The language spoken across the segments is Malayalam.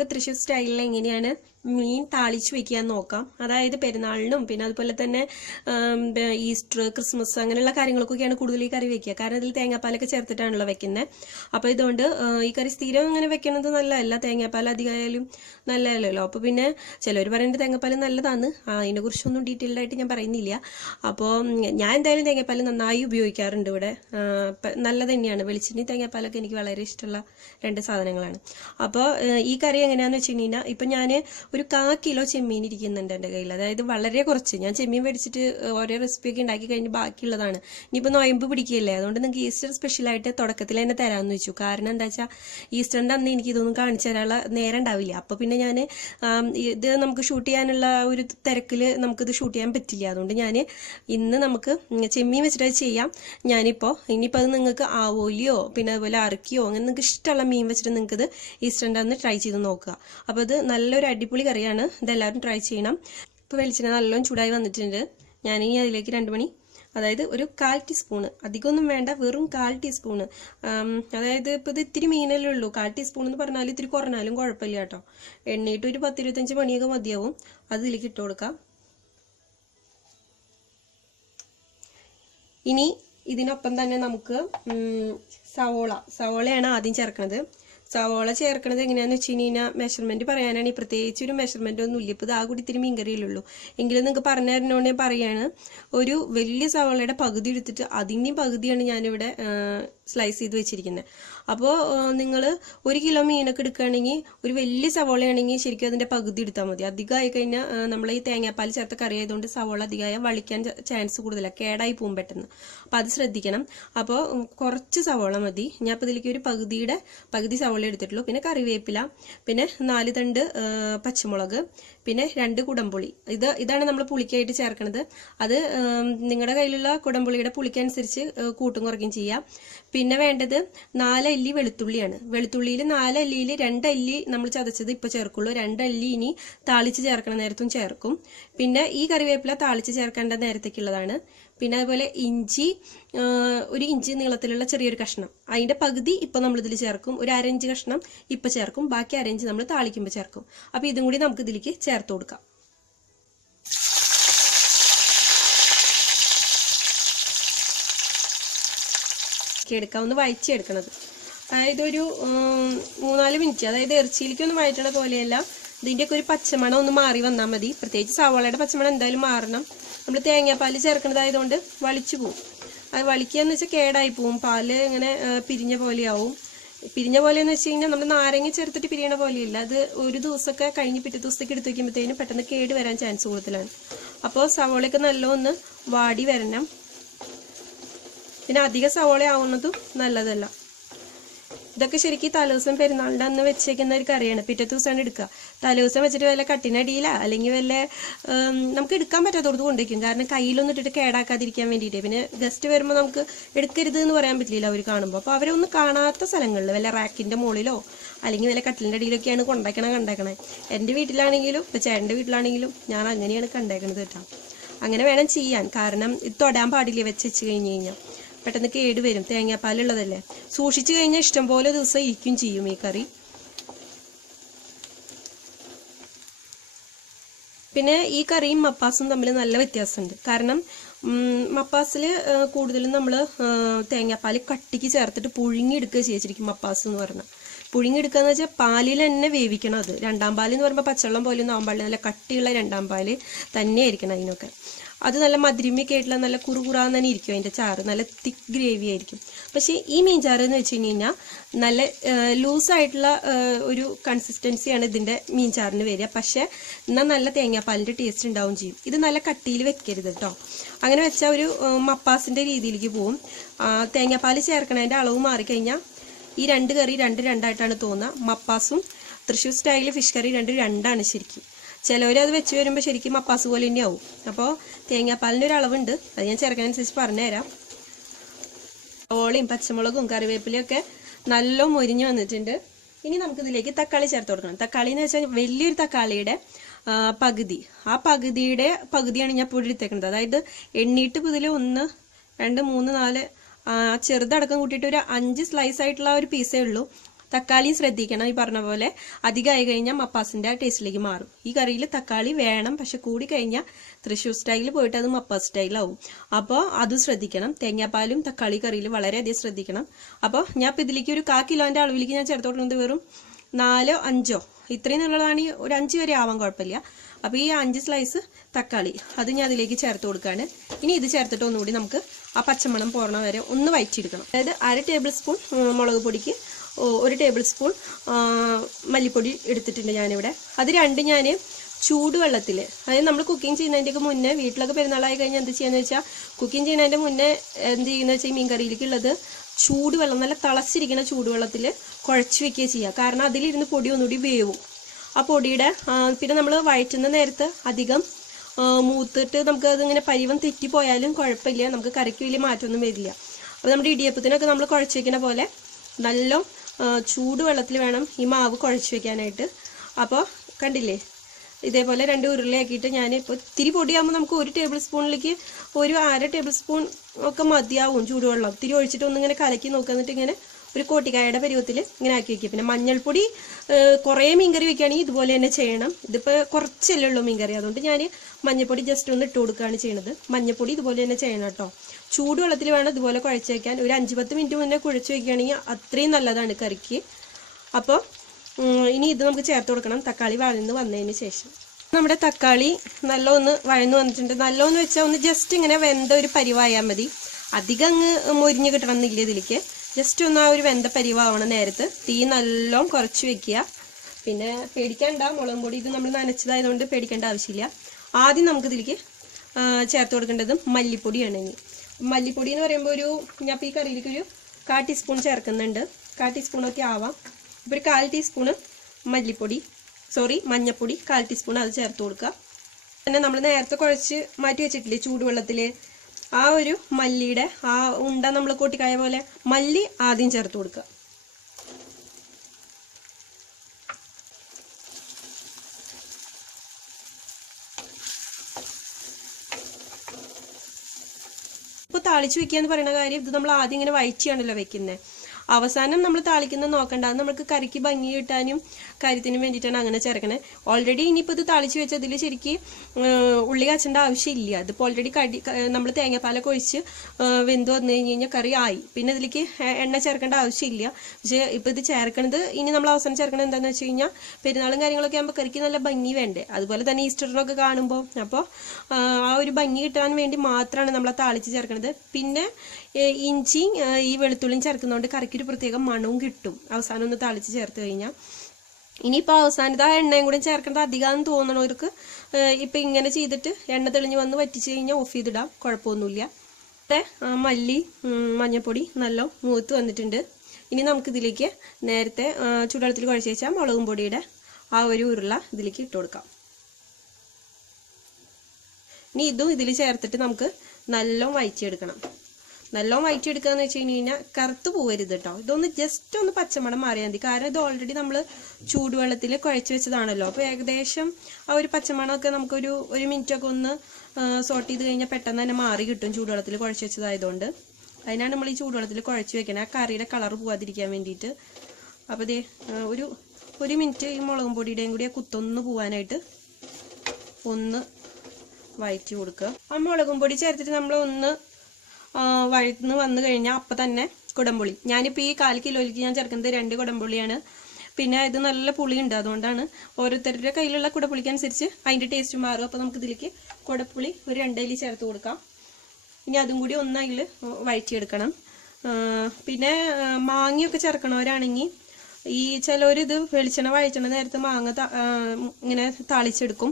നമുക്ക് തൃശ്ശൂർ സ്റ്റൈലിൽ എങ്ങനെയാണ് മീൻ താളിച്ച് വെക്കാൻ നോക്കാം. അതായത് പെരുന്നാളിനും പിന്നെ അതുപോലെ തന്നെ ഈസ്റ്റർ ക്രിസ്മസ് അങ്ങനെയുള്ള കാര്യങ്ങൾക്കൊക്കെയാണ് കൂടുതൽ ഈ കറി വെക്കുക. കാരണം ഇതിൽ തേങ്ങാപ്പാലൊക്കെ ചേർത്തിട്ടാണല്ലോ വെക്കുന്നത് അപ്പോൾ ഇതുകൊണ്ട് ഈ കറി സ്ഥിരം ഇങ്ങനെ വെക്കുന്നത് നല്ലതല്ല. തേങ്ങാപ്പാൽ അധികമായാലും നല്ലതല്ലല്ലോ. അപ്പോൾ പിന്നെ ചിലർ പറയുന്നത് തേങ്ങാപ്പാൽ നല്ലതാണ്. അതിനെക്കുറിച്ചൊന്നും ഡീറ്റെയിൽഡ് ആയിട്ട് ഞാൻ പറയുന്നില്ല. അപ്പോൾ ഞാൻ എന്തായാലും തേങ്ങാപ്പാൽ നന്നായി ഉപയോഗിക്കാറുണ്ട് ഇവിടെ. നല്ല തന്നെയാണ്. വെളിച്ചെണ്ണി തേങ്ങാപ്പാലൊക്കെ എനിക്ക് വളരെ ഇഷ്ടമുള്ള രണ്ട് സാധനങ്ങളാണ്. അപ്പോൾ ഈ കറി എങ്ങനെയാണെന്ന് വെച്ച് കഴിഞ്ഞാൽ ഇപ്പം ഞാൻ ഒരു കാ കിലോ ചെമ്മീൻ ഇരിക്കുന്നുണ്ട് എന്റെ കയ്യിൽ. അതായത് വളരെ കുറച്ച്. ഞാൻ ചെമ്മീൻ മേടിച്ചിട്ട് ഓരോ റെസിപ്പിയൊക്കെ ഉണ്ടാക്കി കഴിഞ്ഞ് ബാക്കിയുള്ളതാണ്. ഇനിയിപ്പോൾ നോയമ്പ് പിടിക്കുകയല്ലേ? അതുകൊണ്ട് നിങ്ങൾക്ക് ഈസ്റ്റർ സ്പെഷ്യലായിട്ട് തുടക്കത്തിൽ തന്നെ തരാമെന്ന് വെച്ചു കാരണം എന്താ വെച്ചാൽ ഈസ്റ്ററിന്റെ അന്ന് എനിക്ക് ഇതൊന്നും കാണിച്ചു തരാനുള്ള നേരം ഉണ്ടാവില്ല. അപ്പോൾ പിന്നെ ഞാൻ ഇത് നമുക്ക് ഷൂട്ട് ചെയ്യാനുള്ള ഒരു തിരക്കിൽ നമുക്കിത് ഷൂട്ട് ചെയ്യാൻ പറ്റില്ല. അതുകൊണ്ട് ഞാൻ ഇന്ന് നമുക്ക് ചെമ്മീൻ വെച്ചിട്ട് ചെയ്യാം. ഞാനിപ്പോൾ ഇനിയിപ്പോൾ അത് നിങ്ങൾക്ക് ആവോലിയോ പിന്നെ അതുപോലെ അറക്കിയോ അങ്ങനെ നിങ്ങൾക്ക് ഇഷ്ടമുള്ള മീൻ വെച്ചിട്ട് നിങ്ങൾക്കിത് ഈസ്റ്ററിന്റെ അന്ന് ട്രൈ ചെയ്ത് നോക്കുക. അപ്പോൾ ഇത് നല്ലൊരു അടിപൊളി കറിയാണ് ഇതെല്ലാവരും ട്രൈ ചെയ്യണം. ഇപ്പോൾ വെളിച്ചെണ്ണ നല്ലോണം ചൂടായി വന്നിട്ടുണ്ട്. ഞാൻ ഇനി അതിലേക്ക് രണ്ട് മണി അതായത് ഒരു കാൽ ടീസ്പൂണ് അധികമൊന്നും വേണ്ട വെറും കാൽ ടീസ്പൂണ് അതായത് ഇപ്പോൾ ഇത് ഇത്തിരി മീനല്ലേ ഉള്ളൂ. കാൽ ടീസ്പൂൺ എന്ന് പറഞ്ഞാൽ ഇത്തിരി കുറഞ്ഞാലും കുഴപ്പമില്ല കേട്ടോ. എണ്ണയിട്ട് ഒരു പത്തിരുപത്തഞ്ച് മണിയൊക്കെ മതിയാവും. അത് ഇതിലേക്ക് ഇട്ട് കൊടുക്കാം. ഇനി ഇതിനൊപ്പം തന്നെ നമുക്ക് സവോള. സവോളയാണ് ആദ്യം ചേർക്കണത്. സവോള ചേർക്കണത് എങ്ങനെയാന്ന് വെച്ച് കഴിഞ്ഞാൽ മെഷർമെന്റ് പറയാനാണ്. പ്രത്യേകിച്ച് ഒരു മെഷർമെന്റ് ഒന്നും ഇല്ല ഇപ്പോൾ ഇത് ആ ഇത്തിരി മീൻകറിയിലുള്ളൂ. എങ്കിലും നിങ്ങൾക്ക് പറഞ്ഞു തരുന്നോണ്ട് ഞാൻ പറയാണ്. ഒരു വലിയ സവോളയുടെ പകുതി എടുത്തിട്ട് അതിന്റെയും പകുതിയാണ് ഞാനിവിടെ സ്ലൈസ് ചെയ്ത് വെച്ചിരിക്കുന്നത് അപ്പോൾ നിങ്ങൾ ഒരു കിലോ മീനൊക്കെ എടുക്കുകയാണെങ്കിൽ ഒരു വലിയ സവോളയാണെങ്കിൽ ശരിക്കും അതിന്റെ പകുതി എടുത്താൽ മതി. അധികമായി കഴിഞ്ഞാൽ നമ്മൾ ഈ തേങ്ങാപ്പാൽ ചേർത്ത കറി ആയതുകൊണ്ട് സവോള അധികമായ വളിക്കാൻ ചാൻസ് കൂടുതലാണ് കേടായി പോകും പെട്ടെന്ന്. അപ്പം അത് ശ്രദ്ധിക്കണം. അപ്പോൾ കുറച്ച് സവോള മതി. ഞാൻ അപ്പോൾ ഇതിലേക്ക് ഒരു പകുതിയുടെ പകുതി സവോള എടുത്തിട്ടുള്ളൂ. പിന്നെ കറിവേപ്പില പിന്നെ നാല് തണ്ട് പച്ചമുളക് പിന്നെ രണ്ട് കുടംപുളി. ഇത് ഇതാണ് നമ്മൾ പുളിക്കായിട്ട് ചേർക്കുന്നത് അത് നിങ്ങളുടെ കയ്യിലുള്ള കുടംപുളിയുടെ പുളിക്കനുസരിച്ച് കൂട്ടും കുറയ്ക്കും ചെയ്യാം. പിന്നെ വേണ്ടത് നാലല്ലി വെളുത്തുള്ളിയാണ്. വെളുത്തുള്ളിയിൽ നാലല്ലിയിൽ രണ്ടല്ലി നമ്മൾ ചതച്ചത് ഇപ്പോൾ ചേർക്കുള്ളൂ. രണ്ടല്ലി ഇനി താളിച്ച് ചേർക്കണ നേരത്തും ചേർക്കും. പിന്നെ ഈ കറിവേപ്പില താളിച്ച് ചേർക്കേണ്ട നേരത്തേക്കുള്ളതാണ്. പിന്നെ അതുപോലെ ഇഞ്ചി ഒരു ഇഞ്ചി നീളത്തിലുള്ള ചെറിയൊരു കഷ്ണം. അതിന്റെ പകുതി ഇപ്പം നമ്മളിതിൽ ചേർക്കും. ഒരു അരഞ്ച് കഷ്ണം ഇപ്പം ചേർക്കും. ബാക്കി അരഞ്ച് നമ്മൾ താളിക്കുമ്പോൾ ചേർക്കും. അപ്പോൾ ഇതും കൂടി നമുക്ക് ഇതിലേക്ക് ചേർത്ത് കൊടുക്കാം. എടുക്കാം. ഒന്ന് വയച്ചെടുക്കണത് അതായത് ഒരു മൂന്നാൽ മിനിറ്റ്. അതായത് ഇറച്ചിയിലേക്ക് ഒന്ന് വഴറ്റണ പോലെയല്ല. ഇതിന്റെയൊക്കെ ഒരു പച്ചമണം ഒന്ന് മാറി വന്നാൽ മതി. പ്രത്യേകിച്ച് സവാളയുടെ പച്ചമണം എന്തായാലും മാറണം. നമ്മൾ തേങ്ങാപ്പാൽ ചേർക്കുന്നതായതുകൊണ്ട് വളിച്ചു പോവും. അത് വളിക്കുക എന്ന് വെച്ചാൽ കേടായി പോവും. പാൽ ഇങ്ങനെ പിരിഞ്ഞ പോലെയാവും. പിരിഞ്ഞ പോലെ എന്ന് വെച്ച് കഴിഞ്ഞാൽ നമ്മൾ നാരങ്ങ ചേർത്തിട്ട് പിരിയണ പോലെയില്ല. അത് ഒരു ദിവസമൊക്കെ കഴിഞ്ഞ് പിറ്റേ ദിവസത്തേക്ക് എടുത്ത് വയ്ക്കുമ്പോഴത്തേനും പെട്ടെന്ന് കേട് വരാൻ ചാൻസ് കൂടുതലാണ്. അപ്പോൾ സവോളയൊക്കെ നല്ലോണം വാടി വരണം. പിന്നെ അധിക സവോള ആവുന്നതും നല്ലതല്ല. ഇതൊക്കെ ശരിക്കും തലേദിവസം പെരുന്നാളിന്റെ അന്ന് വെച്ചേക്കുന്ന ഒരു കറിയാണ്. പിറ്റേ ദിവസമാണ് എടുക്കുക. തലേദിവസം വെച്ചിട്ട് വല്ല കട്ടിനടിയില അല്ലെങ്കിൽ വല്ല നമുക്ക് എടുക്കാൻ പറ്റാത്തടത്ത് കൊണ്ടുവയ്ക്കും. കാരണം കയ്യിലൊന്നും ഇട്ടിട്ട് കേടാക്കാതിരിക്കാൻ വേണ്ടിയിട്ട്. പിന്നെ ഗസ്റ്റ് വരുമ്പോൾ നമുക്ക് എടുക്കരുത് എന്ന് പറയാൻ പറ്റില്ല അവർ കാണുമ്പോൾ അപ്പോൾ അവരെ ഒന്ന് കാണാത്ത സ്ഥലങ്ങളിൽ വല്ല റാക്കിന്റെ മുകളിലോ അല്ലെങ്കിൽ വല്ല കട്ടിലിന്റെ അടിയിലൊക്കെയാണ് കൊണ്ടേക്കണ കണ്ടേക്കണേ. എന്റെ വീട്ടിലാണെങ്കിലും ഇപ്പോൾ ചേട്ടന്റെ വീട്ടിലാണെങ്കിലും ഞാൻ അങ്ങനെയാണ് കണ്ടേക്കണത് കേട്ടോ. അങ്ങനെ വേണം ചെയ്യാൻ. കാരണം ഇത് തൊടാൻ പാടില്ല വെച്ച് വെച്ച് കഴിഞ്ഞ് കഴിഞ്ഞാൽ പെട്ടെന്ന് കേട് വരും. തേങ്ങാപ്പാലുള്ളതല്ലേ? സൂക്ഷിച്ചു കഴിഞ്ഞാൽ ഇഷ്ടംപോലെ ദിവസം ഇരിക്കും ചെയ്യും ഈ കറി. പിന്നെ ഈ കറിയും മപ്പാസും തമ്മിൽ നല്ല വ്യത്യാസമുണ്ട്. കാരണം മപ്പാസിൽ കൂടുതലും നമ്മൾ തേങ്ങാപ്പാൽ കട്ടിക്ക് ചേർത്തിട്ട് പുഴുങ്ങിയെടുക്കുക ചെയ്യിച്ചിരിക്കും മപ്പാസ് എന്ന് പറഞ്ഞാൽ പുഴുങ്ങിയെടുക്കുക എന്ന് വെച്ചാൽ പാലിൽ തന്നെ വേവിക്കണം അത്. രണ്ടാം പാൽ എന്ന് പറയുമ്പോൾ പച്ചവെള്ളം പോലെയൊന്നും ആവാൻ പാടില്ല. നല്ല കട്ടിയുള്ള രണ്ടാം പാൽ തന്നെയായിരിക്കണം അതിനൊക്കെ. അത് നല്ല മധുരമൊക്കെ ആയിട്ടുള്ള നല്ല കുറുകുറാന്ന് തന്നെ ഇരിക്കും അതിന്റെ ചാറ്. നല്ല തിക്ക് ഗ്രേവി ആയിരിക്കും. പക്ഷേ ഈ മീൻ ചാറ് എന്ന് വെച്ച് കഴിഞ്ഞാൽ നല്ല ലൂസായിട്ടുള്ള ഒരു കൺസിസ്റ്റൻസിയാണ് ഇതിന്റെ മീൻ ചാറിന് വരിക. പക്ഷേ എന്നാൽ നല്ല തേങ്ങാപ്പാലിന്റെ ടേസ്റ്റ് ഉണ്ടാവും ചെയ്യും. ഇത് നല്ല കട്ടിയിൽ വെക്കരുത് കേട്ടോ അങ്ങനെ വെച്ചാൽ ഒരു മപ്പാസിന്റെ രീതിയിലേക്ക് പോവും. തേങ്ങാപ്പാൽ ചേർക്കണതിന്റെ അളവ് മാറിക്കഴിഞ്ഞാൽ ഈ രണ്ട് കറി രണ്ട് രണ്ടായിട്ടാണ് തോന്നുക. മപ്പാസും തൃശ്ശൂർ സ്റ്റൈലിൽ ഫിഷ് കറി രണ്ട് രണ്ടാണ് ശരിക്കും. ചിലവർ അത് വെച്ച് വരുമ്പോൾ ശരിക്കും മപ്പാസ് പോലെ തന്നെ ആവും അപ്പോൾ തേങ്ങാപ്പാലിന്റെ ഒരു അളവുണ്ട്. അത് ഞാൻ ചേർക്കാനനുസരിച്ച് പറഞ്ഞുതരാം ഓളയും പച്ചമുളകും കറിവേപ്പിലയും ഒക്കെ നല്ല മൊരിഞ്ഞ് വന്നിട്ടുണ്ട്. ഇനി നമുക്കിതിലേക്ക് തക്കാളി ചേർത്ത് കൊടുക്കണം. തക്കാളി എന്ന് വെച്ചാൽ വലിയൊരു തക്കാളിയുടെ പകുതി. ആ പകുതിയുടെ പകുതിയാണ് ഞാൻ പൊടി എടുത്തേക്കുന്നത്. അതായത് എണ്ണീട്ട് ഇതിൽ ഒന്ന് രണ്ട് മൂന്ന് നാല് ചെറുതടക്കം കൂട്ടിയിട്ട് ഒരു അഞ്ച് സ്ലൈസ് ആയിട്ടുള്ള ഒരു പീസേ ഉള്ളൂ. തക്കാളിയും ശ്രദ്ധിക്കണം ഈ പറഞ്ഞ പോലെ. അധികമായി കഴിഞ്ഞാൽ മപ്പാസിന്റെ ടേസ്റ്റിലേക്ക് മാറും. ഈ കറിയിൽ തക്കാളി വേണം പക്ഷെ കൂടി കഴിഞ്ഞാൽ തൃശ്ശൂർ സ്റ്റൈലിൽ പോയിട്ട് അത് മപ്പാസ് സ്റ്റൈലാവും അപ്പോൾ അതും ശ്രദ്ധിക്കണം. തേങ്ങാപ്പാലും തക്കാളി കറിയിൽ വളരെയധികം ശ്രദ്ധിക്കണം. അപ്പോൾ ഞാൻ ഇപ്പം ഇതിലേക്ക് ഒരു കാ കിലോന്റെ അളവിലേക്ക് ഞാൻ ചേർത്തോട്ടുന്നത് വെറും നാലോ അഞ്ചോ. ഇത്രയും എന്നുള്ളതാണെങ്കിൽ ഒരു അഞ്ച് വരെ ആവാൻ കുഴപ്പമില്ല. അപ്പോൾ ഈ അഞ്ച് സ്ലൈസ് തക്കാളി അത് ഞാൻ അതിലേക്ക് ചേർത്ത് കൊടുക്കുകയാണ്. ഇനി ഇത് ചേർത്തിട്ട് ഒന്നുകൂടി നമുക്ക് ആ പച്ചമണം പോരണ വരെ ഒന്ന് വയറ്റിയെടുക്കണം. അതായത് അര ടേബിൾ സ്പൂൺ മുളക് പൊടിക്ക് ഒരു ടേബിൾ സ്പൂൺ മല്ലിപ്പൊടി എടുത്തിട്ടുണ്ട് ഞാനിവിടെ. അത് രണ്ട് ഞാൻ ചൂടുവെള്ളത്തിൽ അതായത് നമ്മൾ കുക്കിംഗ് ചെയ്യുന്നതിന്റെയൊക്കെ മുന്നേ വീട്ടിലൊക്കെ പെരുന്നാളായി കഴിഞ്ഞാൽ എന്ത് ചെയ്യാന്ന് വെച്ചാൽ കുക്കിംഗ് ചെയ്യുന്നതിന്റെ മുന്നേ എന്ത് ചെയ്യുന്നത് വെച്ചാൽ മീൻ കറിയിലേക്ക് ഉള്ളത് ചൂടുവെള്ളം നല്ല തിളച്ചിരിക്കുന്ന ചൂടുവെള്ളത്തിൽ കുഴച്ച് വെക്കുക ചെയ്യുക. കാരണം അതിലിരുന്ന് പൊടി ഒന്നുകൂടി വേവും. ആ പൊടിയുടെ പിന്നെ നമ്മൾ വഴറ്റുന്ന നേരത്ത് അധികം മൂത്തിട്ട് നമുക്ക് അതിങ്ങനെ പരിവം തെറ്റിപ്പോയാലും കുഴപ്പമില്ല. നമുക്ക് കറിക്ക് വലിയ മാറ്റമൊന്നും വരില്ല. അപ്പോൾ നമ്മുടെ ഇടിയപ്പത്തിനൊക്കെ നമ്മൾ കുഴച്ച് വെക്കുന്ന പോലെ നല്ല ചൂടുവെള്ളത്തിൽ വേണം ഈ മാവ് കുഴച്ച് വെക്കാനായിട്ട്. അപ്പോൾ കണ്ടില്ലേ? ഇതേപോലെ രണ്ട് ഉരുളയാക്കിയിട്ട് ഞാൻ ഇപ്പോൾ ഇത്തിരി പൊടിയാകുമ്പോൾ നമുക്ക് ഒരു ടേബിൾ സ്പൂണിലേക്ക് ഒരു അര ടേബിൾ സ്പൂൺ ഒക്കെ മതിയാവും ചൂടുവെള്ളം. ഇത്തിരി ഒഴിച്ചിട്ട് ഒന്നിങ്ങനെ കലക്കി നോക്കുക. എന്നിട്ട് ഇങ്ങനെ ഒരു കോട്ടിക്കായയുടെ പരുവത്തിൽ ഇങ്ങനെ ആക്കി വെക്കുക. പിന്നെ മഞ്ഞൾപ്പൊടി കുറേ മീൻകറി വെക്കുകയാണെങ്കിൽ ഇതുപോലെ തന്നെ ചെയ്യണം. ഇതിപ്പോൾ കുറച്ചല്ലേ ഉള്ളൂ മീൻകറി. അതുകൊണ്ട് ഞാൻ മഞ്ഞൾപ്പൊടി ജസ്റ്റ് ഒന്ന് ഇട്ട് കൊടുക്കുകയാണ് ചെയ്യണത്. മഞ്ഞൾപ്പൊടി ഇതുപോലെ തന്നെ ചെയ്യണം കേട്ടോ. ചൂടുവെള്ളത്തിൽ വേണം ഇതുപോലെ കുഴച്ച് വയ്ക്കാൻ ഒരു അഞ്ച് പത്ത് മിനിറ്റ് മുന്നേ കുഴച്ച് വയ്ക്കുകയാണെങ്കിൽ അത്രയും നല്ലതാണ് കറിക്ക്. അപ്പോൾ ഇനി ഇത് നമുക്ക് ചേർത്ത് കൊടുക്കണം. തക്കാളി വഴന്ന് വന്നതിന് ശേഷം. നമ്മുടെ തക്കാളി നല്ല ഒന്ന് വഴന്ന് വന്നിട്ടുണ്ട്. നല്ലോന്ന് വെച്ചാൽ ഒന്ന് ജസ്റ്റ് ഇങ്ങനെ വെന്ത ഒരു പരിവായാൽ മതി. അധികം അങ്ങ് മൊരിഞ്ഞ് കിട്ടണം എന്നില്ല ഇതിലേക്ക്. ജസ്റ്റ് ഒന്ന് ആ ഒരു വെന്ത പരിവാവണം നേരത്ത്. തീ നല്ലോം കുറച്ച് വെക്കുക. പിന്നെ പേടിക്കണ്ട മുളകും പൊടി ഇത് നമ്മൾ നനച്ചതായതുകൊണ്ട് പേടിക്കേണ്ട ആവശ്യമില്ല. ആദ്യം നമുക്ക് ഇതിലേക്ക് ചേർത്ത് കൊടുക്കേണ്ടത് മല്ലിപ്പൊടിയാണ് ഇനി. മല്ലിപ്പൊടി എന്ന് പറയുമ്പോൾ ഒരു ഞാൻ ഈ കറിയിലേക്ക് ഒരു കാ ടീസ്പൂൺ ചേർക്കുന്നുണ്ട്. കാ ടീസ്പൂണൊക്കെ ആവാം. ഇപ്പോൾ ഒരു കാൽ ടീസ്പൂണ് മല്ലിപ്പൊടി സോറി മഞ്ഞപ്പൊടി കാൽ ടീസ്പൂൺ അത് ചേർത്ത് കൊടുക്കുക. പിന്നെ നമ്മൾ നേരത്തെ കുഴച്ച് മാറ്റി വെച്ചിട്ടില്ലേ ചൂടുവെള്ളത്തിൽ ആ ഒരു മല്ലിയുടെ ആ ഉണ്ട നമ്മൾ കൊട്ടിക്കായ പോലെ മല്ലി ആദ്യം ചേർത്ത് കൊടുക്കുക. താളിച്ച് വെക്കുക എന്ന് പറയുന്ന കാര്യം ഇത് നമ്മൾ ആദ്യം ഇങ്ങനെ വയറ്റിയാണല്ലോ വെക്കുന്നത് അവസാനം നമ്മൾ താളിക്കുന്നത് നോക്കണ്ട. നമുക്ക് കറിക്ക് ഭംഗി കിട്ടാനും കാര്യത്തിനും വേണ്ടിയിട്ടാണ് അങ്ങനെ ചേർക്കണേ. ഓൾറെഡി ഇനിയിപ്പോൾ ഇത് താളിച്ച് വെച്ചതിൽ ശരിക്കും ഉള്ളി കാച്ചേണ്ട ആവശ്യമില്ല. അതിപ്പോൾ ഓൾറെഡി കടി നമ്മൾ തേങ്ങാപ്പാലൊക്കെ ഒഴിച്ച് വെന്ത് വന്നു കഴിഞ്ഞ് കഴിഞ്ഞാൽ കറി ആയി. പിന്നെ ഇതിലേക്ക് എണ്ണ ചേർക്കേണ്ട ആവശ്യമില്ല. പക്ഷേ ഇപ്പോൾ ഇത് ചേർക്കണത് ഇനി നമ്മൾ അവസാനം ചേർക്കണത് എന്താണെന്ന് വെച്ച് കഴിഞ്ഞാൽ പെരുന്നാളും കാര്യങ്ങളൊക്കെ ആകുമ്പോൾ കറിക്ക് നല്ല ഭംഗി വേണ്ടേ. അതുപോലെ തന്നെ ഈസ്റ്ററിനൊക്കെ കാണുമ്പോൾ അപ്പോൾ ആ ഒരു ഭംഗി കിട്ടാൻ വേണ്ടി മാത്രമാണ് നമ്മൾ താളിച്ച് ചേർക്കണത്. പിന്നെ ഇഞ്ചി ഇഞ്ചിയും ഈ വെളുത്തുള്ളിയും ചേർക്കുന്നതുകൊണ്ട് കറിക്കൊരു പ്രത്യേക മണവും കിട്ടും. അവസാനം ഒന്ന് തളിച്ച് ചേർത്ത് കഴിഞ്ഞാൽ. ഇനിയിപ്പോൾ അവസാനത്തെ ആ എണ്ണയും കൂടി ചേർക്കേണ്ടത് അധികമാണെന്ന് തോന്നണവർക്ക് ഇപ്പം ഇങ്ങനെ ചെയ്തിട്ട് എണ്ണ തെളിഞ്ഞ് വന്ന് വറ്റിച്ച് കഴിഞ്ഞാൽ ഓഫ് ചെയ്തിടാം. കുഴപ്പമൊന്നുമില്ല. ആ, മല്ലി മഞ്ഞൾപ്പൊടി നല്ല മൂത്ത് വന്നിട്ടുണ്ട്. ഇനി നമുക്കിതിലേക്ക് നേരത്തെ ചൂടുവെള്ളത്തിൽ കുഴച്ച് വെച്ചാൽ മുളകും പൊടിയുടെ ആ ഒരു ഉരുള ഇതിലേക്ക് ഇട്ട് കൊടുക്കാം. ഇനി ഇതും ഇതിൽ ചേർത്തിട്ട് നമുക്ക് നല്ലോണം വയറ്റിയെടുക്കണം. നല്ലോണം വയറ്റിയെടുക്കുക എന്ന് വെച്ച് കഴിഞ്ഞ് കഴിഞ്ഞാൽ കറുത്ത് പോകരുത് കേട്ടോ ഇതൊന്ന് ജസ്റ്റ് ഒന്ന് പച്ചമണം മാറിയാൽ മതി. കാരണം ഇത് ഓൾറെഡി നമ്മൾ ചൂടുവെള്ളത്തിൽ കുഴച്ച് വെച്ചതാണല്ലോ. അപ്പോൾ ഏകദേശം ആ ഒരു പച്ചമണമൊക്കെ നമുക്കൊരു ഒരു മിനിറ്റൊക്കെ ഒന്ന് സോട്ട് ചെയ്ത് കഴിഞ്ഞാൽ പെട്ടെന്ന് തന്നെ മാറി കിട്ടും ചൂടുവെള്ളത്തിൽ കുഴച്ച് വെച്ചതായതുകൊണ്ട്. അതിനാണ് നമ്മൾ ഈ ചൂടുവെള്ളത്തിൽ കുഴച്ച് വെക്കണേ. ആ കറിയുടെ കളർ പോവാതിരിക്കാൻ വേണ്ടിയിട്ട്. അപ്പോൾ ആ, ഒരു ഒരു മിനിറ്റ് ഈ മുളകും പൊടിയുടെയും കൂടി കുത്തൊന്ന് പോവാനായിട്ട് ഒന്ന് വയറ്റി കൊടുക്കുക. ആ മുളകും പൊടി ചേർത്തിട്ട് നമ്മൾ ഒന്ന് വഴന്ന് വന്നു കഴിഞ്ഞാൽ അപ്പം തന്നെ കുടംപുളി. ഞാനിപ്പോൾ ഈ കാൽ കിലോയിലേക്ക് ഞാൻ ചേർക്കുന്നത് രണ്ട് കുടംപുളിയാണ്. പിന്നെ ഇത് നല്ല പുളിയുണ്ട്. അതുകൊണ്ടാണ് ഓരോരുത്തരുടെ കയ്യിലുള്ള കുടപ്പുളിക്കനുസരിച്ച് അതിന്റെ ടേസ്റ്റ് മാറും. അപ്പോൾ നമുക്ക് ഇതിലേക്ക് കുടപ്പുളി ഒരു രണ്ടേലി ചേർത്ത് കൊടുക്കാം. ഇനി അതും കൂടി ഒന്നതിൽ വഴറ്റിയെടുക്കണം. പിന്നെ മാങ്ങയൊക്കെ ചേർക്കണവരാണെങ്കിൽ ഈ ചിലവർ ഇത് വെളിച്ചെണ്ണ വഴറ്റണ നേരത്ത് മാങ്ങ ഇങ്ങനെ താളിച്ചെടുക്കും.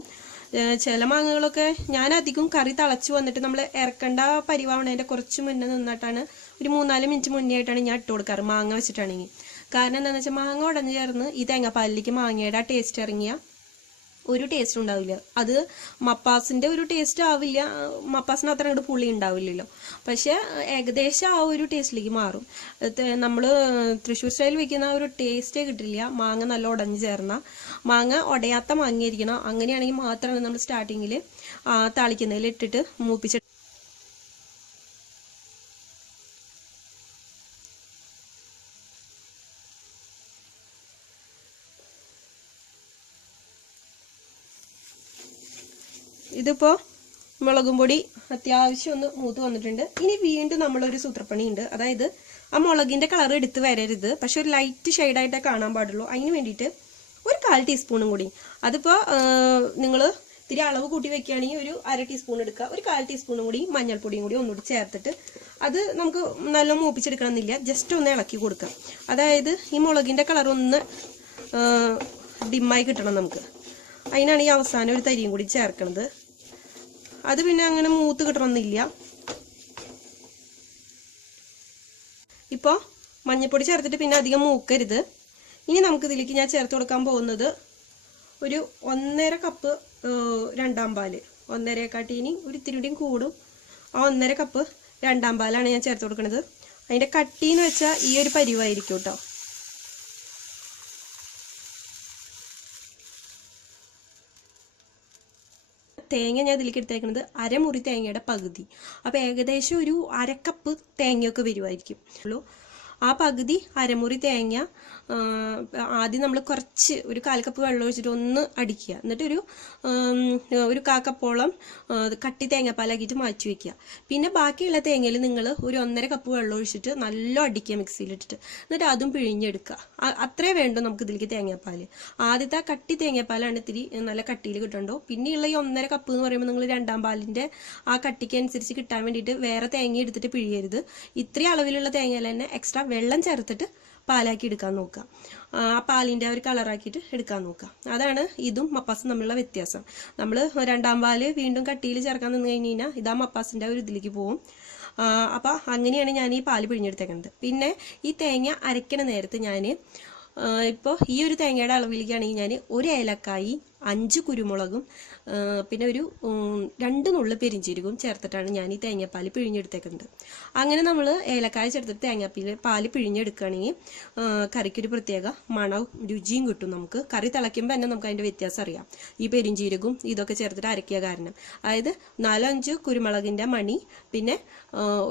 ചില മാങ്ങകളൊക്കെ ഞാൻ അധികം കറി തിളച്ച് വന്നിട്ട് നമ്മൾ ഇറക്കേണ്ട പരിവാവണേന്റെ കുറച്ച് മുന്നേ നിന്നിട്ടാണ് ഒരു മൂന്നാൽ മിനിറ്റ് മുന്നേ ആയിട്ടാണ് ഞാൻ ഇട്ട് കൊടുക്കാറ് മാങ്ങ വെച്ചിട്ടാണെങ്കിൽ കാരണം എന്താണെന്ന് വെച്ചാൽ മാങ്ങ ഉടഞ്ഞു ചേർന്ന് ഈ തേങ്ങാപ്പാലിലേക്ക് മാങ്ങയുടെ ആ ടേസ്റ്റ് ഇറങ്ങിയ ഒരു ടേസ്റ്റ് ഉണ്ടാവില്ല. അത് മപ്പാസിന്റെ ഒരു ടേസ്റ്റ് ആവില്ല. മപ്പാസിന് അത്ര അങ്ങോട്ട് പുളി ഉണ്ടാവില്ലല്ലോ. പക്ഷെ ഏകദേശം ആ ഒരു ടേസ്റ്റിലേക്ക് മാറും. നമ്മൾ തൃശ്ശൂർ സ്റ്റൈൽ വെക്കുന്ന ഒരു ടേസ്റ്റേ കിട്ടില്ല. മാങ്ങ നല്ല ഉടഞ്ഞു ചേർന്ന മാങ്ങ ഉടയാത്ത മാങ്ങിയിരിക്കണം അങ്ങനെയാണെങ്കിൽ മാത്രമാണ് നമ്മൾ സ്റ്റാർട്ടിങ്ങിൽ താളിക്കുന്നതിൽ ഇട്ടിട്ട് മൂപ്പിച്ച് ഇതിപ്പോൾ മുളകും പൊടി അത്യാവശ്യം ഒന്ന് മൂത്ത് വന്നിട്ടുണ്ട്. ഇനി വീണ്ടും നമ്മളൊരു സൂത്രപ്പണി ഉണ്ട് അതായത് ആ മുളകിന്റെ കളർ എടുത്ത് വരരുത്. പക്ഷെ ഒരു ലൈറ്റ് ഷെയ്ഡായിട്ടേ കാണാൻ പാടുള്ളൂ. അതിന് വേണ്ടിയിട്ട് ഒരു കാൽ ടീസ്പൂണും കൂടി. അതിപ്പോൾ നിങ്ങൾ ഇത്തിരി അളവ് കൂട്ടി വെക്കുകയാണെങ്കിൽ ഒരു അര ടീസ്പൂൺ എടുക്കുക. ഒരു കാൽ ടീസ്പൂണും കൂടി മഞ്ഞൾപ്പൊടിയും കൂടി ഒന്നുകൂടി ചേർത്തിട്ട് അത് നമുക്ക് നല്ല മൂപ്പിച്ചെടുക്കണം എന്നില്ല ജസ്റ്റ് ഒന്ന് ഇളക്കി കൊടുക്കാം അതായത് ഈ മുളകിന്റെ കളർ ഒന്ന് ഡിമ്മായി കിട്ടണം നമുക്ക്. അതിനാണ് ഈ അവസാനം ഒരു തരിയും കൂടി ചേർക്കണത്. അത് പിന്നെ അങ്ങനെ മൂത്ത് കിട്ടണമെന്നില്ല ഇപ്പോൾ മഞ്ഞൾപ്പൊടി ചേർത്തിട്ട് പിന്നെ അധികം മൂക്കരുത്. ഇനി നമുക്ക് ഇതിലേക്ക് ഞാൻ ചേർത്ത് കൊടുക്കാൻ പോകുന്നത് ഒരു ഒന്നര കപ്പ് രണ്ടാം പാൽ. ഒന്നരയെക്കാട്ടി ഇനി ഒരു ഇത്തിരി കൂടിയും കൂടും. ആ ഒന്നര കപ്പ് രണ്ടാം പാലാണ് ഞാൻ ചേർത്ത് കൊടുക്കുന്നത് അതിന്റെ കട്ടിയെന്ന് വെച്ചാൽ ഈ ഒരു പരിവായിരിക്കും കേട്ടോ തേങ്ങ ഞാൻ ഇതിലേക്ക് എടുത്തേക്കുന്നത് അരമുറി തേങ്ങയുടെ പകുതി. അപ്പോൾ ഏകദേശം ഒരു അരക്കപ്പ് തേങ്ങയൊക്കെ വരുമായിരിക്കും ആ പകുതി അരമുറി തേങ്ങ ആദ്യം നമ്മൾ കുറച്ച് ഒരു കാൽ കപ്പ് വെള്ളം ഒഴിച്ചിട്ട് ഒന്ന് അടിക്കുക. എന്നിട്ട് ഒരു ഒരു കാക്കപ്പോളം കട്ടി തേങ്ങാപ്പാലാക്കിയിട്ട് മാറ്റി വയ്ക്കുക പിന്നെ ബാക്കിയുള്ള തേങ്ങയിൽ നിങ്ങൾ ഒരു ഒന്നര കപ്പ് വെള്ളം ഒഴിച്ചിട്ട് നല്ല അടിക്കുക മിക്സിയിലിട്ടിട്ട്. എന്നിട്ട് അതും പിഴിഞ്ഞെടുക്കുക. അത്രേ വേണ്ടോ നമുക്ക് ഇതിലേക്ക് തേങ്ങാപ്പാൽ ആദ്യത്തെ ആ കട്ടി തേങ്ങാപ്പാലാണ് ഇത്തിരി നല്ല കട്ടിയിൽ കിട്ടണ്ടോ. പിന്നെയുള്ള ഈ ഒന്നര കപ്പ് എന്ന് പറയുമ്പോൾ നിങ്ങൾ രണ്ടാം പാലിന്റെ ആ കട്ടിക്ക് അനുസരിച്ച് കിട്ടാൻ വേണ്ടിയിട്ട് വേറെ തേങ്ങ എടുത്തിട്ട് പിഴിയരുത്. ഇത്രയും അളവിലുള്ള തേങ്ങയിൽ തന്നെ എക്സ്ട്രാ വെള്ളം ചേർത്തിട്ട് പാലാക്കി എടുക്കാൻ നോക്കുക. ആ പാലിന്റെ ആ ഒരു കളറാക്കിയിട്ട് എടുക്കാൻ നോക്കുക. അതാണ് ഇതും മപ്പാസും തമ്മിലുള്ള വ്യത്യാസം. നമ്മൾ രണ്ടാം പാൽ വീണ്ടും കട്ടിയിൽ ചേർക്കാൻ നിന്ന് കഴിഞ്ഞ് കഴിഞ്ഞാൽ ഇതാ മപ്പാസിന്റെ ഒരു ഇതിലേക്ക് പോകും അപ്പോൾ അങ്ങനെയാണ് ഞാൻ ഈ പാൽ പിഴിഞ്ഞെടുത്തേക്കുന്നത് പിന്നെ ഈ തേങ്ങ അരയ്ക്കണ നേരത്ത് ഞാൻ ഇപ്പോൾ ഈ ഒരു തേങ്ങയുടെ അളവിലേക്കാണെങ്കിൽ ഞാൻ ഒരു ഏലക്കായി അഞ്ച് കുരുമുളകും പിന്നെ ഒരു രണ്ട് നുള്ളു പെരിഞ്ചീരകവും ചേർത്തിട്ടാണ് ഞാൻ ഈ തേങ്ങാപ്പാൽ പിഴിഞ്ഞെടുത്തേക്കുന്നത്. അങ്ങനെ നമ്മൾ ഏലക്കായ ചേർത്തിട്ട് തേങ്ങാപ്പാൽ പാൽ പിഴിഞ്ഞെടുക്കുകയാണെങ്കിൽ കറിക്കൊരു പ്രത്യേക മണവും രുചിയും കിട്ടും നമുക്ക്. കറി തിളയ്ക്കുമ്പോൾ തന്നെ നമുക്ക് അതിന്റെ വ്യത്യാസം അറിയാം. ഈ പെരിഞ്ചീരകവും ഇതൊക്കെ ചേർത്തിട്ട് അരക്കിയ കാരണം. അതായത് നാലഞ്ച് കുരുമുളകിന്റെ മണി പിന്നെ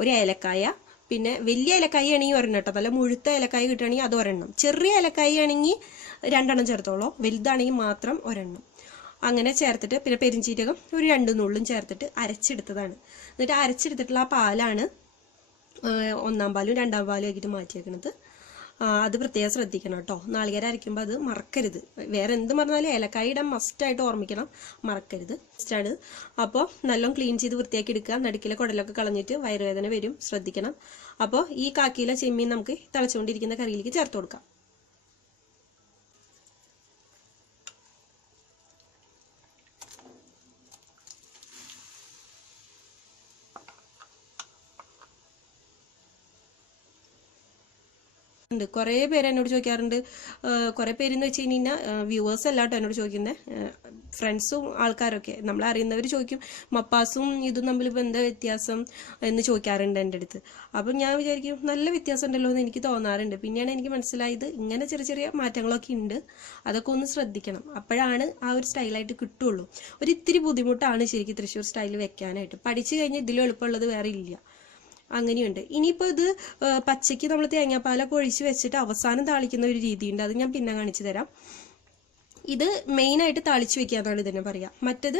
ഒരു ഏലക്കായ പിന്നെ വലിയ ഇലക്കായി ആണെങ്കിൽ ഒരെണ്ണം കേട്ടോ. നല്ല മുഴുത്ത ഏലക്കായ കിട്ടുകയാണെങ്കിൽ അത് ഒരെണ്ണം. ചെറിയ ഇലക്കായി ആണെങ്കിൽ രണ്ടെണ്ണം ചേർത്തോളൂ. വലുതാണെങ്കിൽ മാത്രം ഒരെണ്ണം. അങ്ങനെ ചേർത്തിട്ട് പിന്നെ പെരിഞ്ചീരകം ഒരു രണ്ട് നുള്ളും ചേർത്തിട്ട് അരച്ചെടുത്തതാണ്. എന്നിട്ട് അരച്ചെടുത്തിട്ടുള്ള ആ പാലാണ് ഒന്നാം പാലും രണ്ടാം പാലും ആക്കിയിട്ട് മാറ്റിയേക്കണത്. അത് പ്രത്യേകം ശ്രദ്ധിക്കണം കേട്ടോ. നാളികേരം അരയ്ക്കുമ്പോൾ അത് മറക്കരുത്. വേറെ എന്ത് പറഞ്ഞാലും ഏലക്കായ മസ്റ്റായിട്ട് ഓർമ്മിക്കണം. മറക്കരുത്. മസ്റ്റാണ് അപ്പോൾ നല്ലോണം ക്ലീൻ ചെയ്ത് വൃത്തിയാക്കി എടുക്കുക. നടുക്കിലെ കുടലൊക്കെ കളഞ്ഞിട്ട് വയറുവേദന വരും. ശ്രദ്ധിക്കണം. അപ്പോൾ ഈ കാക്കിയിലെ ചെമ്മീൻ നമുക്ക് തിളച്ചുകൊണ്ടിരിക്കുന്ന കറിയിലേക്ക് ചേർത്ത് കൊടുക്കാം. ഉണ്ട്. കുറേ പേര് എന്നോട് ചോദിക്കാറുണ്ട്. കുറേ പേരെന്ന് വെച്ച് കഴിഞ്ഞാൽ വ്യൂവേഴ്സ് അല്ല കേട്ടോ എന്നോട് ചോദിക്കുന്നത് ഫ്രണ്ട്സും ആൾക്കാരൊക്കെ. നമ്മൾ അറിയുന്നവർ ചോദിക്കും മപ്പാസും ഇതും തമ്മിൽ ഇപ്പം എന്താ വ്യത്യാസം? എന്ന് ചോദിക്കാറുണ്ട് എന്റെ അടുത്ത്. അപ്പം ഞാൻ വിചാരിക്കും നല്ല വ്യത്യാസം ഉണ്ടല്ലോ എന്ന് എനിക്ക് തോന്നാറുണ്ട്. പിന്നെയാണ് എനിക്ക് മനസ്സിലായത് ഇങ്ങനെ ചെറിയ ചെറിയ മാറ്റങ്ങളൊക്കെ ഉണ്ട് അതൊക്കെ ഒന്ന് ശ്രദ്ധിക്കണം. അപ്പോഴാണ് ആ ഒരു സ്റ്റൈലായിട്ട് കിട്ടുള്ളൂ. ഒരു ഇത്തിരി ബുദ്ധിമുട്ടാണ് ശരിക്കും തൃശ്ശൂർ സ്റ്റൈൽ വെക്കാനായിട്ട്. പഠിച്ചു കഴിഞ്ഞാൽ ഇതിലും എളുപ്പമുള്ളത് വേറെ ഇല്ല. അങ്ങനെയുണ്ട്. ഇനിയിപ്പോൾ ഇത് പച്ചയ്ക്ക് നമ്മൾ തേങ്ങാപ്പാലൊക്കെ ഒഴിച്ച് വെച്ചിട്ട് അവസാനം താളിക്കുന്ന ഒരു രീതിയുണ്ട്. അത് ഞാൻ പിന്നെ കാണിച്ചു തരാം. ഇത് മെയിനായിട്ട് താളിച്ച് വെക്കുക എന്നാണ് ഇതിനെ പറയുക. മറ്റത്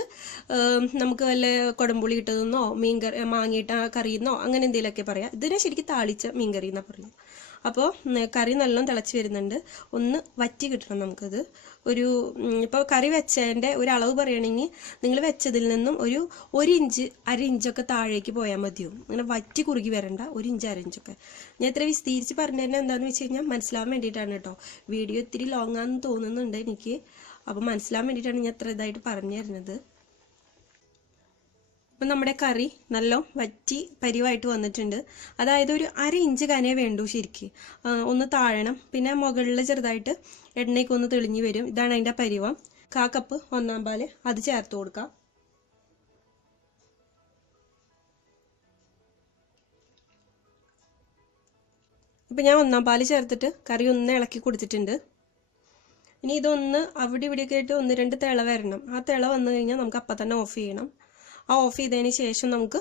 നമുക്ക് വല്ല കുടംപുളി ഇട്ടതെന്നോ മീൻ കറി മാങ്ങിയിട്ട കറിയെന്നോ അങ്ങനെ എന്തെങ്കിലുമൊക്കെ പറയാം. ഇതിനെ ശരിക്കും താളിച്ച മീൻ കറി എന്നാണ് പറയുക. അപ്പോൾ കറി നല്ലോണം തിളച്ച് വരുന്നുണ്ട്. ഒന്ന് വറ്റി കിട്ടണം നമുക്കത്. ഒരു ഇപ്പോൾ കറി വെച്ചതിന്റെ ഒരു അളവ് പറയുകയാണെങ്കിൽ നിങ്ങൾ വെച്ചതിൽ നിന്നും ഒരു ഒരു ഇഞ്ച് അര ഇഞ്ചൊക്കെ താഴേക്ക് പോയാൽ മതിയോ? അങ്ങനെ വറ്റി കുറുകി വരണ്ട ഒരു ഇഞ്ച് അര ഇഞ്ചൊക്കെ. ഞാൻ ഇത്ര വിസ്തീരിച്ച് പറഞ്ഞു തന്നെ എന്താണെന്ന് വെച്ച് കഴിഞ്ഞാൽ മനസ്സിലാവാൻ വേണ്ടിയിട്ടാണ് കേട്ടോ. വീഡിയോ ഇത്തിരി ലോങ്ങാന്ന് തോന്നുന്നുണ്ട് എനിക്ക്. അപ്പോൾ മനസ്സിലാവാൻ വേണ്ടിയിട്ടാണ് ഞാൻ ഇത്ര ഇതായിട്ട് പറഞ്ഞു തരുന്നത് അപ്പം നമ്മുടെ കറി നല്ല വറ്റി പരിവായിട്ട് വന്നിട്ടുണ്ട്. അതായത് ഒരു അര ഇഞ്ച് കനേ വേണ്ടു ശരിക്ക്. ഒന്ന് താഴണം. പിന്നെ മുകളിൽ ചെറുതായിട്ട് എണ്ണയ്ക്ക് ഒന്ന് തെളിഞ്ഞു വരും. ഇതാണ് അതിന്റെ പരിവം. കാ കപ്പ് ഒന്നാം പാൽ അത് ചേർത്ത് കൊടുക്കാം. ഇപ്പം ഞാൻ ഒന്നാം പാൽ ചേർത്തിട്ട് കറി ഒന്ന് ഇളക്കി കൊടുത്തിട്ടുണ്ട്. ഇനി ഇതൊന്ന് അവിടെ ഇവിടെയൊക്കെ ആയിട്ട് ഒന്ന് രണ്ട് തിള വരണം. ആ തിള വന്നു കഴിഞ്ഞാൽ നമുക്ക് അപ്പം തന്നെ ഓഫ് ചെയ്യണം. ആ ഓഫ് ചെയ്തതിന് ശേഷം നമുക്ക്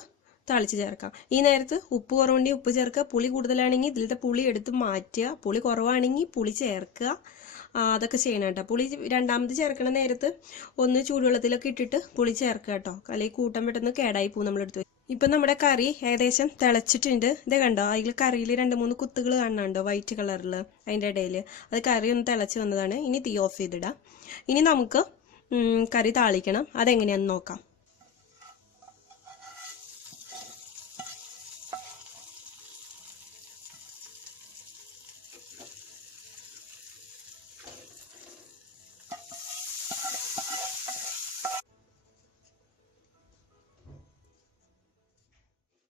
തളിച്ച് ചേർക്കാം. ഈ നേരത്ത് ഉപ്പ് കുറവുണ്ടെങ്കിൽ ഉപ്പ് ചേർക്കുക. പുളി കൂടുതലാണെങ്കിൽ ഇതിലത്തെ പുളി എടുത്ത് മാറ്റുക. പുളി കുറവാണെങ്കിൽ പുളി ചേർക്കുക. അതൊക്കെ ചെയ്യണം കേട്ടോ. പുളി രണ്ടാമത് ചേർക്കണ നേരത്ത് ഒന്ന് ചൂടുവെള്ളത്തിലൊക്കെ ഇട്ടിട്ട് പുളി ചേർക്കുക കേട്ടോ. അല്ലെങ്കിൽ കൂട്ടം പെട്ടെന്ന് കേടായി പോകും നമ്മളെടുത്ത്. ഇപ്പം നമ്മുടെ കറി ഏകദേശം തിളച്ചിട്ടുണ്ട്. ഇത് കണ്ടോ? അതിൽ കറിയിൽ രണ്ട് മൂന്ന് കുത്തുകൾ കാണുന്നുണ്ടോ? വൈറ്റ് കളറിൽ അതിന്റെ ഇടയിൽ. അത് കറി ഒന്ന് തിളച്ച് വന്നതാണ്. ഇനി തീ ഓഫ് ചെയ്തിടാം. ഇനി നമുക്ക് കറി താളിക്കണം. അതെങ്ങനെയാണെന്ന് നോക്കാം.